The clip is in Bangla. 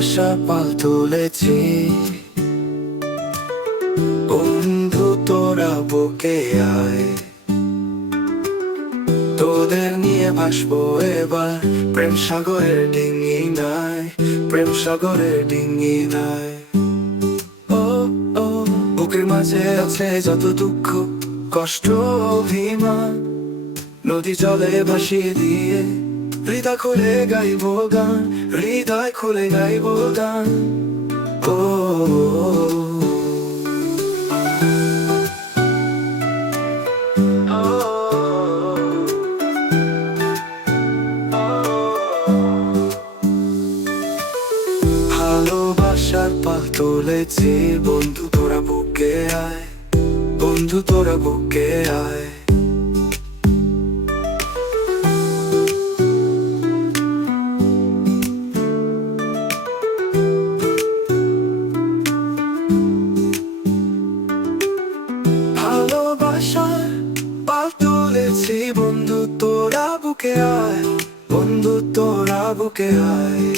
ভালোবাসা পাল তুলেছি, বন্ধু তোরা বুকে আয়। তোদের নিয়ে ভাসবো এবার, প্রেম সাগরের ডিঙি নাই, প্রেম সাগরের ডিঙি নাই। ও ও বুকের মাঝে আছে যত দুঃখ, কষ্ট, অভিমান, নদী জলে ভাসিয়ে দিয়ে হৃদয় খুলে গাইব গান, হৃদয় খুলে গাইব গান। ও ভালোবাসার পাল তুলেছি, বন্ধু তোরা বুকে আয়, বন্ধু তোরা বুকে আয়। ভালোবাসার পাল তুলেছি, বন্ধু তোরা বুকে আয়, বন্ধু তোরা বুকে আয়।